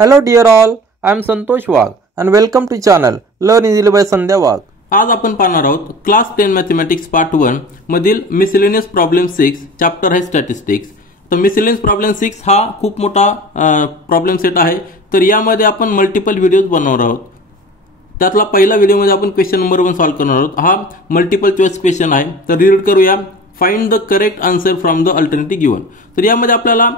Hello dear all, I am Santosh Wagh and welcome to channel Learn Easily by Sandhya Wagh. आज आपण पाहणार आहोत class 10 mathematics part 1 मधील miscellaneous problem 6 chapter आहे statistics. तर miscellaneous problem 6 हा खूप मोठा प्रॉब्लेम सेट आहे. तर यामध्ये आपण मल्टिपल व्हिडिओज बनवणार आहोत. त्यातला पहिला व्हिडिओमध्ये आपण क्वेश्चन नंबर 1 सॉल्व्ह करणार आहोत. हा मल्टिपल चॉईस क्वेश्चन आहे. तर रीड करूया. Find the correct answer from the alternative given. तर यामध्ये आपल्याला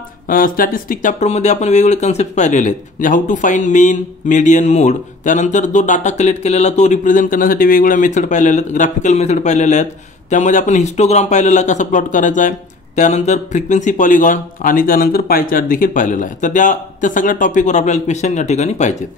स्टॅटिस्टिक चॅप्टरमध्ये आपण वेगवेगळे कन्सेप्ट पाहिलेले आहेत. म्हणजे how to find mean, median, mode. त्यानंतर जो डाटा कलेक्ट केलेला तो रिप्रेझेंट करण्यासाठी वेगवेगळ्या मेथड पाहिलेल्या आहेत, ग्राफिकल मेथड पाहिलेल्या आहेत. त्यामध्ये आपण हिस्टोग्राम पाहिलेला कसा प्लॉट करायचा आहे, त्यानंतर फ्रिक्वेन्सी पॉलिगॉन आणि त्यानंतर पाय चार्ट देखील पाहिलेला आहे. तर त्या सगळ्या टॉपिकवर आपल्याला क्वेश्चन या ठिकाणी पाहिजेत.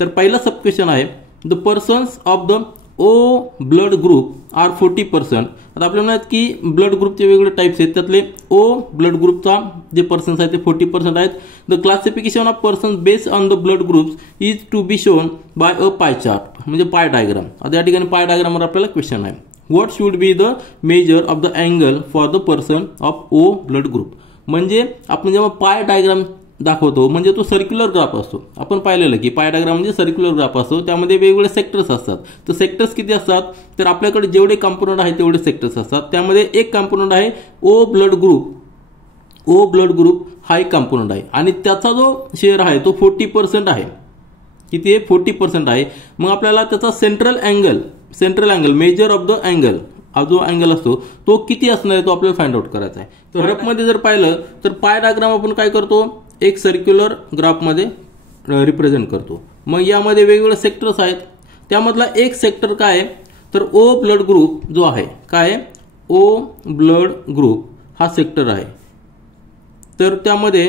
तर पहिला सब क्वेश्चन आहे the persons of the O blood group are 40%. आता आपल्याला माहित की ब्लड ग्रुपचे वेगवेगळे टाइप्स आहेत. त्यातले ओ ब्लड ग्रुपचा जे पर्सन्स आहेत ते 40% आहेत. The classification of persons based on the blood groups is to be shown by a pie chart, म्हणजे पाय डायग्राम. आता या ठिकाणी पाय डायग्रामवर आपल्याला क्वेश्चन आहे. What should be the measure of the angle for the person of O blood group. म्हणजे आपण जेव्हा पाय डायग्राम दाखवतो म्हणजे तो सर्क्युलर ग्राफ असतो. आपण पाहिलेलं की पाय डायग्राम म्हणजे सर्क्युलर ग्राफ असतो. त्यामध्ये वेगवेगळे सेक्टर्स असतात. तर सेक्टर्स किती असतात, तर आपल्याकडे जेवढे कंपोनंट आहेत तेवढे सेक्टर्स असतात. त्यामध्ये एक कंपोनंट आहे O blood group. O blood group हा एक कंपोनंट आहे आणि त्याचा जो शेअर आहे तो 40% आहे. किती आहे, 40% आहे. मग आपल्याला त्याचा central angle major of the angle, हा जो अँगल असतो तो किती असणार आहे तो आपल्याला फाइंड आउट करायचा आहे. तर रफमध्ये जर पाहिलं तर पाय डायग्राम आपण काय करतो, एक सर्क्युलर ग्राफमध्ये रिप्रेझेंट करतो. मग यामध्ये वेगवेगळे सेक्टर्स आहेत. त्यामधला एक सेक्टर काय आहे, तर ओ ब्लड ग्रुप जो आहे, काय आहे, ओ ब्लड ग्रुप हा सेक्टर आहे. तर त्यामध्ये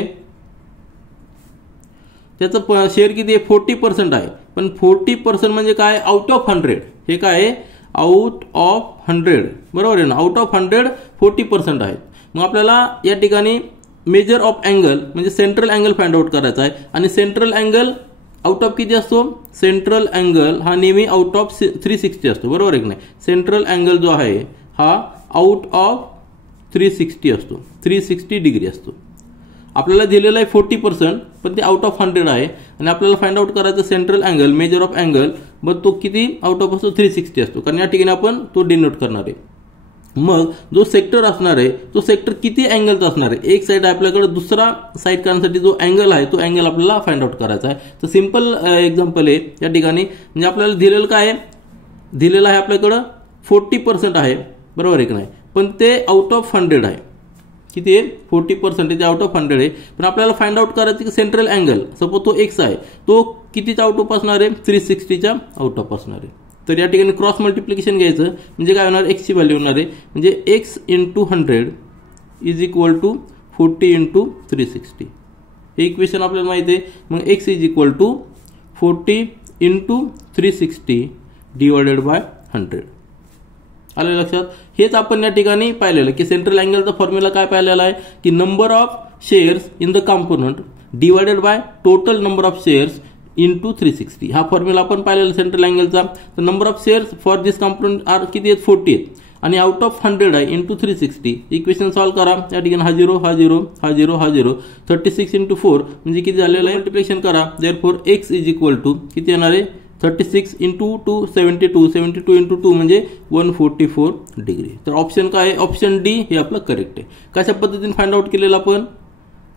त्याचं शेअर किती आहे, 40% आहे. पण 40% म्हणजे काय, आउट ऑफ 100. हे काय आहे, आउट ऑफ 100, बरोबर आहे ना. आउट ऑफ 100 40% आहेत. मग आपल्याला या ठिकाणी मेजर ऑफ अँगल म्हणजे सेंट्रल अँगल फाइंड आउट करायचा आहे. आणि सेंट्रल अँगल आउट ऑफ किती असतो, सेंट्रल अँगल हा नेहमी आउट ऑफ 360 असतो, बरोबर आहे की नाही. सेंट्रल अँगल जो आहे हा आउट ऑफ 360 असतो, 360 डिग्री असतो. आपल्याला दिलेला आहे 40%, पण ते आउट ऑफ 100 आहे. आणि आपल्याला फाइंड आउट करायचं central angle, measure of angle, but तो किती आउट ऑफ असतो, 360 असतो. कारण या ठिकाणी आपण तो डिनोट करणार आहे. मग जो सेक्टर असणार आहे तो सेक्टर किती अँगलचा असणार आहे. एक साईड आपल्याकडे, दुसरा साईड करण्यासाठी जो अँगल आहे तो अँगल आपल्याला फाइंड आउट करायचा आहे. तर सिंपल एक्झाम्पल आहे या ठिकाणी. म्हणजे आपल्याला दिलेलं काय आहे, दिलेलं आहे आपल्याकडं 40% आहे, बरोबर आहे की नाही. पण ते आउट ऑफ 100 आहे. किती आहे, 40% आउट ऑफ 100 आहे. पण आपल्याला फाइंड आउट करायचं की सेंट्रल अँगल, सपोज तो एक्स आहे, तो कितीचा आउट ऑफ असणार आहे, 360च्या आउट ऑफ असणार आहे. तर या ठिकाणी क्रॉस मल्टिप्लिकेशन घ्यायचं म्हणजे काय होणार, एक्सची व्हॅल्यू होणार आहे. म्हणजे x into 100 is equal to 40 into 360. हे इक्वेशन आपल्याला माहिती आहे. मग x is equal to 40 into 360 divided by 100. आलं लक्षात. हेच आपण या ठिकाणी पाहिलेलं की सेंट्रल अँगलचा फॉर्म्युला काय पाहिलेला आहे की number of shares in the component divided by total number of shares into 360. हा फॉर्म्युला आपण पाहिलेला सेंट्रल अँगलचा. तर number of shares for this component are किती आहेत, 40 आहेत. आणि आउट ऑफ 100 आहे इंटू 360. इक्वेशन सॉल्व्ह करा. या ठिकाणी हा 0 हा 0 हा 0 हा 0, 36 इंटू 4 म्हणजे किती झालेलं आहे, मल्टिप्लिकेशन करा. Therefore x is equal to किती येणार आहे, 36 इंटू 2 72, 72 इंटू 2 म्हणजे 144 डिग्री. तर ऑप्शन काय आहे, ऑप्शन डी हे आपलं करेक्ट आहे. कशा पद्धतीने फाइंड आउट केलेलं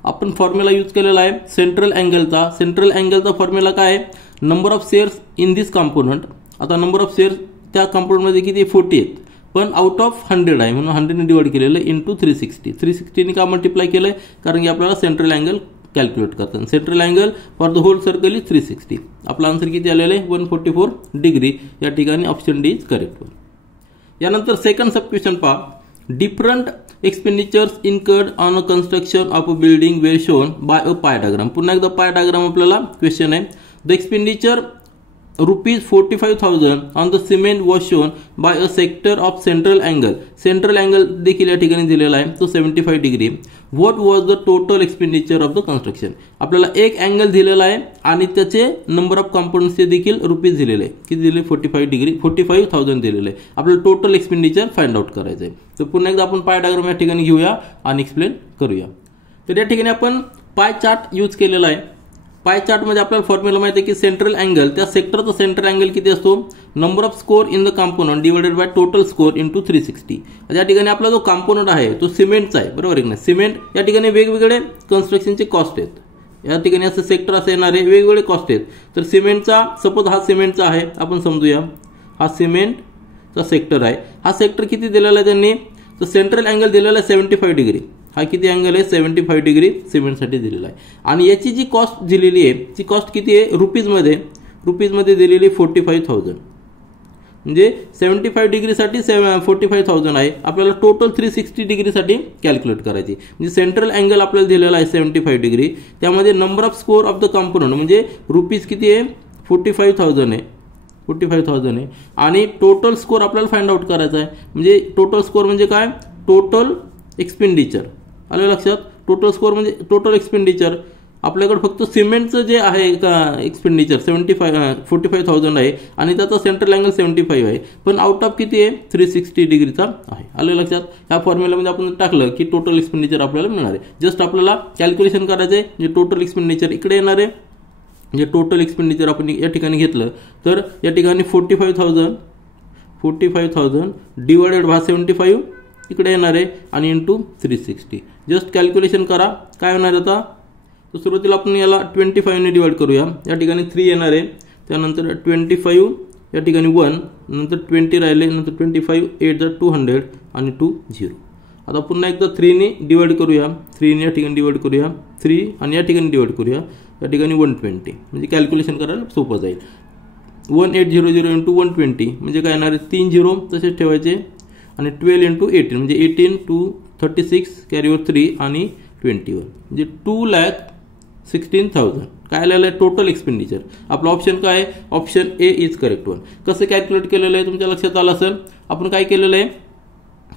आपण फॉर्म्युला यूज केलेला आहे सेंट्रल अँगलचा. सेंट्रल अँगलचा फॉर्म्युला काय आहे, number of shares in this component. आता नंबर ऑफ शेअर्स त्या कंपोनंटमध्ये किती 40 आहेत, पण आउट ऑफ 100 आहे म्हणून 100ने डिवाइड केलेलं आहे इंटू 360. 360ने का मल्टिप्लाय केलंय, कारण की आपल्याला सेंट्रल अँगल कॅल्क्युलेट करतात. Central angle for the whole circle is 360. आपला आन्सर किती आलेलं आहे, 144 डिग्री. या ठिकाणी ऑप्शन डी इज करेक्ट. यानंतर सेकंड सब क्वेश्चन पहा. Different expenditures incurred on a construction of a building were shown by a pie diagram. पुन्हा एकदा पाय डायग्राम आपल्याला क्वेश्चन आहे. The expenditure ₹45,000 on the cement was shown by a sector of central angle. Central angle देखील या ठिकाणी दिलेला आहे, तो 75 degree. What was the total expenditure of the construction. आपल्याला एक अँगल दिलेला आहे आणि त्याचे नंबर ऑफ कंपोनंट्सचे देखील रुपीज दिलेले आहे. किती दिले, 45 डिग्री, 45,000 दिलेले आहे. आपल्याला टोटल एक्सपेंडिचर फाइंड आउट करायचं आहे. तर पुन्हा एकदा आपण पाय डायग्राम या ठिकाणी घेऊया आणि एक्सप्लेन करूया. तर या ठिकाणी आपण पाय चार्ट यूज केलेला आहे. पाय चार्टमध्ये आपल्याला फॉर्म्युला माहिती आहे की सेंट्रल अँगल, त्या सेक्टरचा सेंट्रल अँगल किती असतो, number off score in the component divided by total score into 360. या ठिकाणी आपला जो कॉम्पोनंट आहे तो सिमेंटचा आहे, बरोबर आहे की नाही. सिमेंट या ठिकाणी वेगवेगळे कन्स्ट्रक्शनचे कॉस्ट आहेत. या ठिकाणी असं सेक्टर असे येणारे वेगवेगळे कॉस्ट आहेत. तर सिमेंटचा, सपोज हा सिमेंटचा आहे, आपण समजूया हा सिमेंटचा सेक्टर आहे. हा सेक्टर किती दिलेला आहे त्यांनी, तर सेंट्रल अँगल दिलेला आहे 75 डिग्री. हा किती अँगल आहे, 75 डिग्री सिमेंटसाठी दिलेला आहे. आणि याची जी कॉस्ट दिलेली आहे ती कॉस्ट किती आहे, रुपीजमध्ये दिलेली 45,000. म्हणजे 75 डिग्रीसाठी 45,000 आहे. आपल्याला टोटल 360 डिग्रीसाठी कॅल्क्युलेट करायची. म्हणजे सेंट्रल अँगल आपल्याला दिलेला आहे 75 डिग्री, त्यामध्ये number off score of the component म्हणजे रुपीज किती आहे, 45,000 आहे, 45,000 आहे. आणि टोटल स्कोर आपल्याला फाइंड आउट करायचा आहे. म्हणजे टोटल स्कोर म्हणजे काय, टोटल एक्सपेंडिचर. आलं लक्षात, टोटल स्कोर म्हणजे टोटल एक्सपेंडिचर. आपल्याकडे फक्त सिमेंटचं जे आहे का एक्सपेंडिचर 45,000 आहे आणि त्याचा सेंट्रल अँगल 75 आहे, पण आउट ऑफ किती आहे, 360 डिग्रीचा आहे. आलं लक्षात. ह्या फॉर्म्युलामध्ये आपण टाकलं की टोटल एक्सपेंडिचर आपल्याला मिळणार आहे. जस्ट आपल्याला कॅल्क्युलेशन करायचं आहे. म्हणजे टोटल एक्सपेंडिचर इकडे येणार आहे, म्हणजे टोटल एक्सपेंडिचर आपण या ठिकाणी घेतलं तर या ठिकाणी 45,000 डिवायडेड बाय 75 इकडे येणार आहे आणि इंटू 360. जस्ट कॅल्क्युलेशन करा काय होणार आता. तर सुरुवातीला आपण याला 25 ने डिवाइड करूया. या ठिकाणी 3 येणार आहे, त्यानंतर 25 या ठिकाणी 1, नंतर 20 राहिले, नंतर 25 8 200 आणि 2 0. आता पुन्हा एकदा 3 ने डिवाइड करूया, 3 ने या ठिकाणी डिवाइड करूया, 3 आणि या ठिकाणी डिवाइड करूया, या ठिकाणी 120. म्हणजे कॅल्क्युलेशन करायला सोपं जाईल. 1800 इंटू 120 म्हणजे काय येणार आहे, 3 0 तसेच ठेवायचे आणि 12 इंटू 18 म्हणजे 18 2 36 कॅरीवर 3 आणि 21 म्हणजे 2,16,000. काय आलेलं आहे, टोटल एक्सपेंडिचर. आपला ऑप्शन काय आहे, option A is correct one. कसं कॅल्क्युलेट केलेलं आहे तुमच्या लक्षात आलं असेल. आपण काय केलेलं आहे,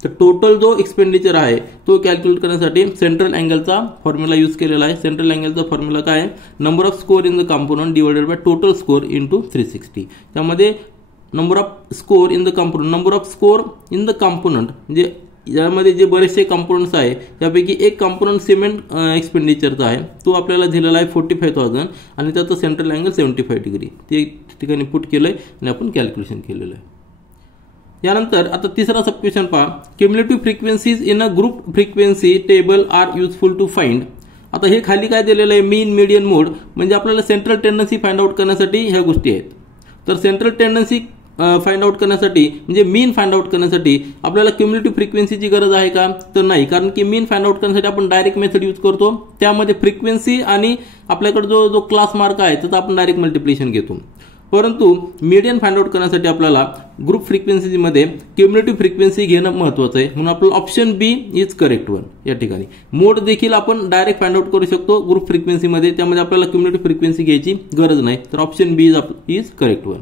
तर टोटल जो एक्सपेंडिचर आहे तो कॅल्क्युलेट करण्यासाठी सेंट्रल अँगलचा फॉर्म्युला यूज केलेला आहे. सेंट्रल अँगलचा फॉर्म्युला काय आहे, number off score in the component divided by total score into 360. त्यामध्ये number off score in the component, number off score in the component म्हणजे यामध्ये जे बरेचसे कॉम्पोनंट्स आहे त्यापैकी एक कॉम्पोनंट सिमेंट एक्सपेंडिचरचा आहे, तो आपल्याला दिलेला आहे 45,000 आणि त्याचं सेंट्रल अँगल 75 डिग्री. ते ठिकाणी पुट केलं आहे आणि आपण कॅल्क्युलेशन केलेलं आहे. यानंतर आता तिसरा सब क्वेश्चन पहा. Cumulative frequencies in a group frequency table are useful to find. आता हे खाली काय दिलेलं आहे, मीन मीडियन मोड. म्हणजे आपल्याला सेंट्रल टेंडन्सी फाइंड आउट करण्यासाठी ह्या गोष्टी आहेत. तर सेंट्रल टेंडन्सी फाइंड आउट करण्यासाठी म्हणजे मीन फाइंड आउट करण्यासाठी आपल्याला क्युम्युलेटिव्ह फ्रिक्वेन्सीची गरज आहे का, तर नाही. कारण की मीन फाइंड आउट करण्यासाठी आपण डायरेक्ट मेथड यूज करतो. त्यामध्ये फ्रिक्वेन्सी आणि आपल्याकडे जो क्लास मार्क आहे त्याचा आपण डायरेक्ट मल्टिप्लिकेशन घेतो. परंतु मीडियन फाइंड आउट करण्यासाठी आपल्याला ग्रुप फ्रिक्वेन्सीमध्ये क्युम्युलेटिव्ह फ्रिक्वेन्सी घेणं महत्त्वाचं आहे. म्हणून आपलं option B is correct one. या ठिकाणी मोड देखील आपण डायरेक्ट फाइंड आउट करू शकतो ग्रुप फ्रिक्वेन्सीमध्ये, त्यामध्ये आपल्याला क्युम्युलेटिव्ह फ्रिक्वेन्सी घ्यायची गरज नाही. तर option B is correct one.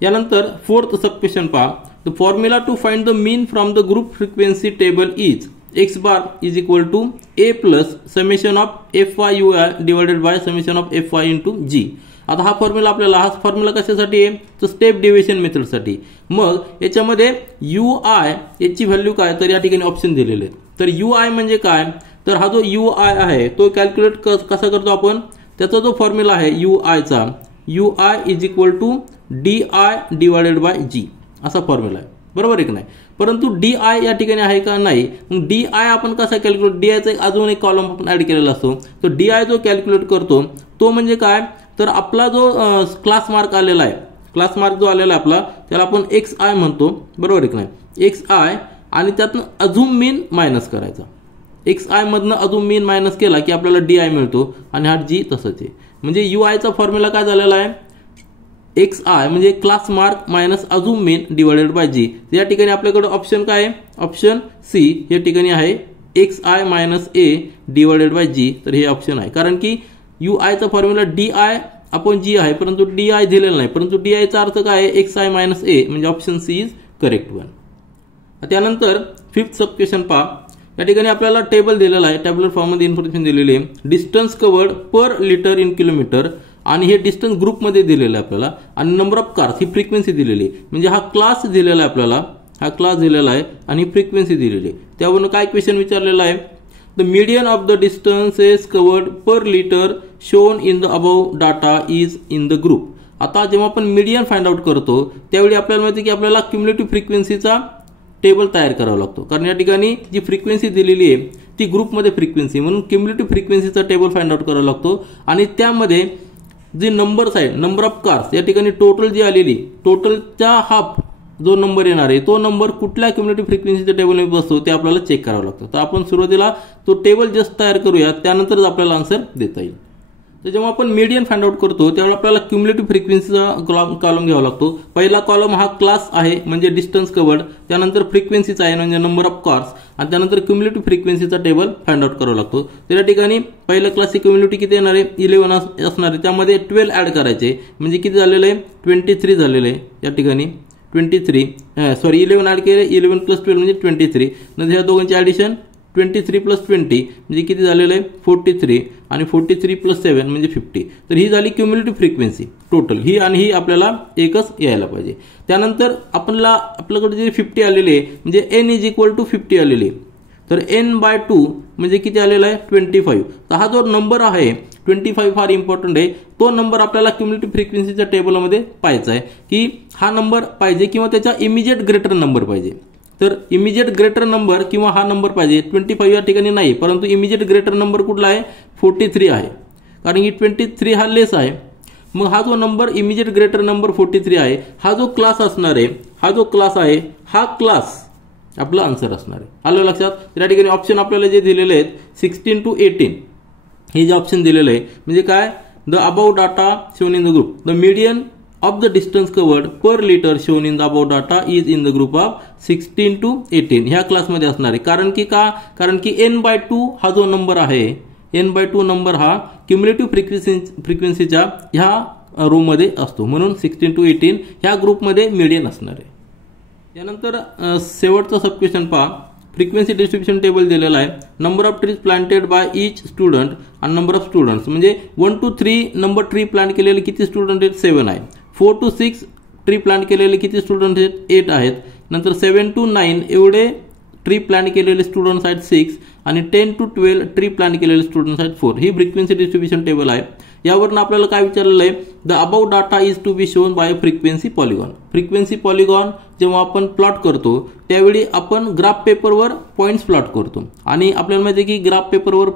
यानंतर फोर्थ सब क्वेश्चन पहा. The formula to find the mean from the group frequency table is x bar is equal to a plus summation of fy ui divided by summation of fy into g. आता हा formula आपल्याला, हा formula कशासाठी आहे, तर step division मेथडसाठी. मग याच्यामध्ये ui याची व्हॅल्यू काय, तर या ठिकाणी ऑप्शन दिलेले आहेत. तर ui म्हणजे काय, तर हा जो ui आहे तो कॅल्क्युलेट कसा करतो आपण, त्याचा जो फॉर्म्युला आहे ui चा, ui is equal to D I divided by G असा फॉर्म्युला आहे, बरोबर आहे की नाही. परंतु डी आय या ठिकाणी आहे का, नाही. मग डी आय आपण कसा कॅल्क्युलेट, डी आयचा अजून एक कॉलम आपण ऍड केलेला असतो. तर डी आय जो कॅल्क्युलेट करतो तो म्हणजे काय, तर आपला जो क्लास मार्क आलेला आहे, क्लास मार्क जो आलेला आहे आपला, त्याला आपण एक्स आय म्हणतो, बरोबर आहे की नाही. एक्स आय आणि त्यातनं अजून मीन मायनस करायचा. एक्स आय मधनं अजून मीन मायनस केला की आपल्याला डी आय मिळतो आणि हा जी तसंच आहे. म्हणजे यू आयचा फॉर्म्युला काय झालेला आहे, एक्स आय म्हणजे क्लास मार्क मायनस अजून मीन डिवायडेड बाय जी. या ठिकाणी आपल्याकडे ऑप्शन काय आहे, ऑप्शन सी या ठिकाणी आहे X I minus A divided by G. तर हे ऑप्शन आहे, कारण की यू आयचा formula D I upon G आहे, परंतु डी आय दिलेला नाही. परंतु डी आयचा अर्थ काय आहे, एक्स आय मायनस ए, म्हणजे option C is correct one. त्यानंतर फिफ्थ सब क्वेश्चन पहा. या ठिकाणी आपल्याला टेबल दिलेला आहे, टॅब्युलर फॉर्ममध्ये इन्फॉर्मेशन दिलेली आहे. Distance covered per litre in kilometre आणि हे डिस्टन्स ग्रुपमध्ये दिलेलं आहे आपल्याला. आणि number of cars he frequency दिलेली आहे. म्हणजे हा क्लास दिलेला आहे आपल्याला, हा क्लास दिलेला आहे आणि फ्रिक्वेन्सी दिलेली आहे. त्यावरून काय क्वेश्चन विचारलेला आहे, the median of the distances covered per litre shown in the above data is in the group. आता जेव्हा आपण मीडियन फाइंड आउट करतो त्यावेळी आपल्याला माहिती की आपल्याला क्युम्युलेटिव्ह फ्रिक्वेन्सीचा टेबल तयार करावा लागतो, कारण या ठिकाणी जी फ्रिक्वेन्सी दिलेली आहे ती ग्रुपमध्ये फ्रिक्वेन्सी, म्हणून क्युम्युलेटिव्ह फ्रिक्वेन्सीचा टेबल फाइंड आउट करावा लागतो. आणि त्यामध्ये जे नंबर्स आहेत, नंबर ऑफ कार्स, या ठिकाणी टोटल जी आलेली टोटलच्या हाफ जो नंबर येणार आहे तो नंबर कुठल्या क्युम्युलेटिव्ह फ्रिक्वेन्सीच्या टेबलमध्ये बसतो ते आपल्याला चेक करावं लागतं. तर आपण सुरुवातीला तो टेबल जस्ट तयार करूया, त्यानंतरच आपल्याला आन्सर देता येईल. तर जेव्हा आपण मीडियन फाइंड आउट करतो तेव्हा आपल्याला क्युम्युलेटिव्ह फ्रिक्वेन्सीचा कॉलम घ्यावा लागतो. पहिला कॉलम हा क्लास आहे म्हणजे डिस्टन्स कवर्ड, त्यानंतर फ्रिक्वेन्सीचा आहे म्हणजे नंबर ऑफ कार्स, आणि त्यानंतर क्युम्युलेटिव्ह फ्रिक्वेन्सीचा टेबल फाइंड आउट करावा लागतो. तर या ठिकाणी पहिल्या क्लासची क्युम्युलेटिव्ह किती येणार आहे 11 असणार आहे, त्यामध्ये 12 ऍड करायचे म्हणजे किती झालेलं आहे 23 झालेलं आहे. या ठिकाणी 11 ऍड केले, 11 + 12 म्हणजे 23, नंतर ह्या दोघांची ऍडिशन 23 + 20 म्हणजे किती झालेलं आहे 43, आणि 43 + 7 म्हणजे 50. तर ही झाली क्युम्युलेटिव्ह फ्रिक्वेन्सी टोटल, ही आणि ही आपल्याला एकच यायला पाहिजे. त्यानंतर आपल्याकडे जे 50 आलेले आहे म्हणजे n = 50 आलेले आहे, तर n/2 म्हणजे किती आलेला आहे 25. तर हा जो नंबर आहे 25 फार इम्पॉर्टंट आहे. तो नंबर आपल्याला क्युम्युलेटिव्ह फ्रिक्वेन्सीच्या टेबलमध्ये पाहायचा आहे की हा नंबर पाहिजे किंवा त्याचा इमिजिएट ग्रेटर नंबर पाहिजे. तर इमिजिएट ग्रेटर नंबर किंवा हा नंबर पाहिजे. 25 या ठिकाणी नाही, परंतु इमिजिएट ग्रेटर नंबर कुठला आहे 43 आहे, कारण की 23 हा लेस आहे. मग हा जो नंबर इमिजिएट ग्रेटर नंबर 43 आहे, हा जो क्लास असणार आहे, हा जो क्लास आहे हा क्लास आपला आन्सर असणार आहे. आलं लक्षात. या ठिकाणी ऑप्शन आपल्याला जे दिलेले आहेत 16 to 18 हे जे ऑप्शन दिलेलं आहे म्हणजे काय, the above data shown in the group, the median of the distance covered per liter shown in the above data is in the group of 16 to 18 ह्या क्लासमध्ये असणार आहे. कारण की n/2 हा जो नंबर आहे, n/2 नंबर हा क्युम्युलेटिव्ह फ्रिक्वेन्सीच्या ह्या रो मध्ये असतो, म्हणून 16 to 18 ह्या ग्रुपमध्ये मीडियन असणार आहे. त्यानंतर शेवटचा सब क्वेश्चन पहा. फ्रिक्वेन्सी डिस्ट्रीब्युशन टेबल दिलेला आहे. Number of trees planted by each student आणि नंबर ऑफ स्टुडंट्स म्हणजे 1 to 3 नंबर ट्री प्लांट केलेले किती स्टुडंट आहेत 7 आहे. 4 to 6 ट्री प्लांट केलेले किती स्टुडंट आहेत 8 आहेत. नंतर 7 to 9 एवढे ट्री प्लांट केलेले स्टुडंट्स आहेत 6, आणि 10 to 12 ट्री प्लांट केलेले स्टुडंट्स आहेत 4. ही फ्रिक्वेन्सी डिस्ट्रीब्युशन टेबल आहे. यावरून आपल्याला काय विचारलेलं आहे, the above data is to be shown by frequency polygon. Frequency polygon जेव्हा आपण प्लॉट करतो त्यावेळी आपण ग्राफ पेपरवर पॉईंट्स प्लॉट करतो, आणि आपल्याला माहिती आहे की ग्राफ पेपरवर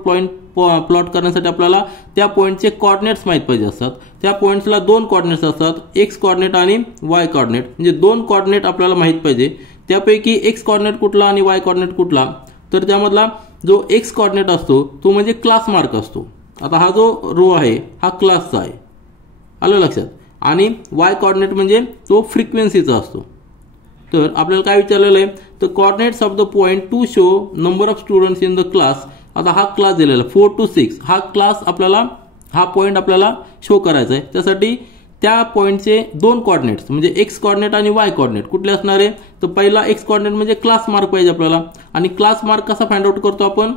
प्लॉट करण्यासाठी आपल्याला त्या पॉईंटचे कॉर्डिनेट्स माहीत पाहिजे असतात. त्या पॉईंट्सला 2 कॉर्डिनेट्स असतात, एक्स कॉर्डिनेट आणि वाय कॉर्डिनेट, म्हणजे 2 कॉर्डिनेट आपल्याला माहीत पाहिजे. त्यापैकी एक्स कॉर्डिनेट कुठला आणि वाय कॉर्डिनेट कुठला, तर त्यामधला जो एक्स कॉर्डिनेट असतो तो म्हणजे क्लास मार्क असतो. आता हा जो रो आहे हा क्लासचा आहे, आलं लक्षात, आणि वाय कॉर्डिनेट म्हणजे तो फ्रिक्वेन्सीचा असतो. तर आपल्याला काय विचारलेलं आहे, तर coordinates of the point two show number of students in the class. आता हा क्लास दिलेला 4 to 6 हा क्लास आपल्याला हा पॉइंट आपल्याला शो करायचा आहे. त्यासाठी त्या पॉइंटचे 2 कॉर्डिनेट्स म्हणजे एक्स कॉर्डिनेट आणि वाय कॉर्डिनेट कुठले असणार आहे, तर पहिला एक्स कॉर्डिनेट म्हणजे क्लास मार्क पाहिजे आपल्याला, आणि क्लास मार्क कसा फाइंड आउट करतो आपण,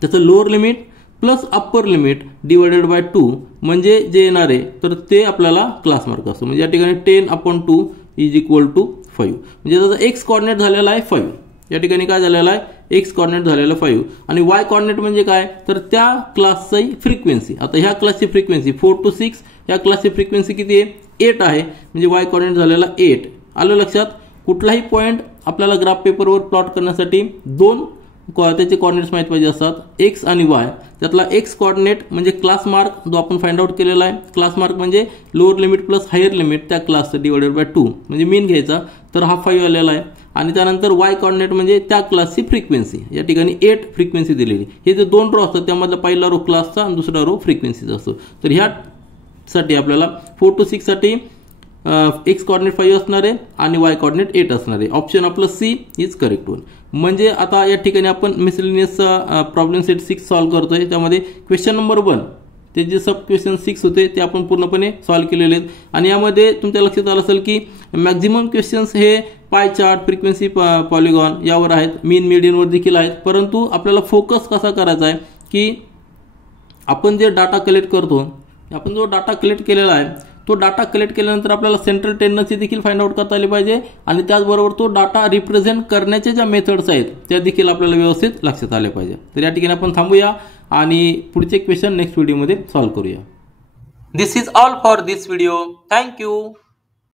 त्याचं lower limit plus upper limit divided by 2 म्हणजे जे येणार आहे तर ते आपल्याला क्लास मार्क असतो. म्हणजे या ठिकाणी 10/2 = 5, म्हणजे त्याचा एक्स कॉर्डिनेट झालेला आहे 5. या ठिकाणी काय झालेला आहे, एक्स कॉर्डिनेट झालेला 5, आणि वाय कॉर्डिनेट म्हणजे काय, तर त्या क्लासची फ्रिक्वेन्सी. आता ह्या क्लासची फ्रिक्वेन्सी 4 to 6 या क्लासची फ्रिक्वेन्सी किती आहे 8 आहे, म्हणजे वाय कॉर्डिनेट झालेला 8. आलं लक्षात. कुठलाही पॉईंट आपल्याला ग्राफ पेपरवर प्लॉट करण्यासाठी 2 त्याचे कॉर्डिनेट्स माहीत पाहिजे असतात, एक्स आणि वाय. त्यातला एक्स कॉर्डिनेट म्हणजे क्लास मार्क जो आपण फाइंड आउट केलेला आहे, क्लास मार्क म्हणजे lower limit plus higher limit त्या क्लासचं डिवायडेड बाय 2 म्हणजे मीन घ्यायचा, तर हा 5 आलेला आहे. आणि त्यानंतर वाय कॉर्डिनेट म्हणजे त्या क्लासची फ्रिक्वेन्सी, या ठिकाणी 8 फ्रिक्वेन्सी दिलेली. हे जे 2 रो असतात त्यामधला पहिला रो क्लासचा आणि दुसरा रो फ्रिक्वेन्सीचा असतो. तर ह्यासाठी आपल्याला 4 to 6 साठी एक्स कॉर्डिनेट 5 असणार आहे आणि वाय कॉर्डिनेट 8 असणार आहे. ऑप्शन आपलं सी इज करेक्ट वन. म्हणजे आता या ठिकाणी आपण मिसलेनियस प्रॉब्लेम सेट 6 सॉल्व्ह करतोय. त्यामध्ये क्वेश्चन नंबर 1 ते जे सब क्वेश्चन 6 होते ते आपण पूर्णपणे सॉल्व्ह केलेले आहेत. आणि यामध्ये तुमच्या लक्षात आलं असेल की मॅक्झिमम क्वेश्चन्स हे पाय चार्ट, फ्रिक्वेन्सी पॉलिगॉन यावर आहेत, मीन मीडियनवर देखील आहेत. परंतु आपल्याला फोकस कसा करायचा आहे की आपण जे डाटा कलेक्ट करतो, आपण जो डाटा कलेक्ट केलेला आहे तो डाटा कलेक्ट केल्यानंतर आपल्याला सेंट्रल टेंडन्सी देखील फाइंड आउट करता आली पाहिजे आणि त्याचबरोबर तो डाटा रिप्रेझेंट करण्याचे ज्या मेथड्स आहेत त्या देखील आपल्याला व्यवस्थित लक्षात आले पाहिजे. तर या ठिकाणी आपण थांबूया आणि पुढचे क्वेश्चन नेक्स्ट व्हिडिओमध्ये सॉल्व्ह करूया. This is all for this video. Thank you.